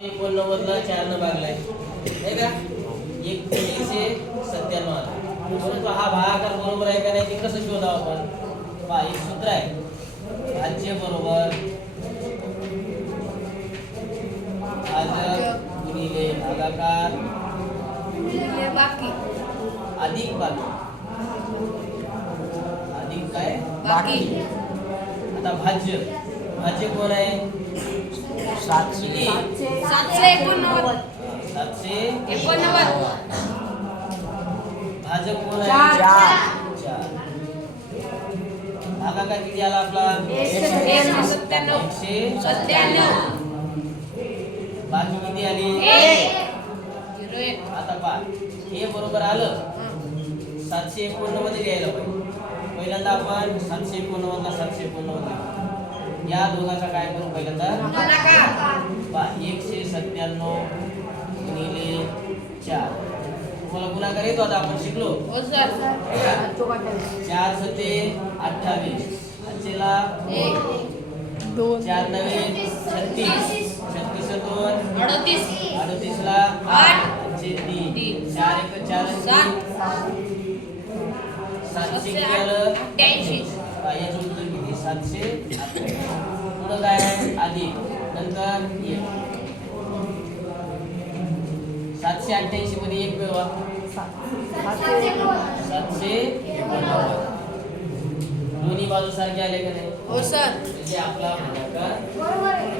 एकोणनव्वदला चारनं भागलाय नाही का? एक एकशे सत्त्याण्णव आला. परंतु हा भागाकार बरोबर आहे का नाही ते कसं शोधावं आपण? पहा एक सूत्र आहे. भाज्य बरोबर भाजक गुणिले भागाकार बाकी अधिक बाकी. अधिक काय? बाकी. आता भाज्य. भाज्य कोण आहे? सातशे. सातशे एकोणनव्वद. सातशे. एकोणनव्वद. भाजक कोण आहे? चार. चार. भागाकार किती आला आपला? एकशे सत्त्याण्णव. एकशे सत्त्याण्णव. किती आली? आता पहा. हे बरोबर आलं. सातशे एकोणनव्वद घ्यायला पाहिजे. पहिल्यांदा आपण सातशे एकोणनव्वदला सातशे एकोणनव्वद लिहू. या दोघाचा काय करू पहिल्यांदा? एकशे सत्त्याण्णव गुणिले चार. तुम्हाला गुणाकार येतो आता आपण शिकलो? हो सर चार सते अठ्ठावीस. आजचेला चार नवे छत्तीस. छत्तीस. दोन अडतीस. अडतीसला आठ. तीन. चार एक चार. सातशे अठ्ठ्याऐंशी. हा, याचं उत्तर किती सातशे पुढं काय अधिक नंतर सातशे अठ्ठ्याऐंशी मध्ये एक मिळवा सातशे दोन्ही बाजू सारखे आले का नाही? हो सर. म्हणजे आपला भागाकार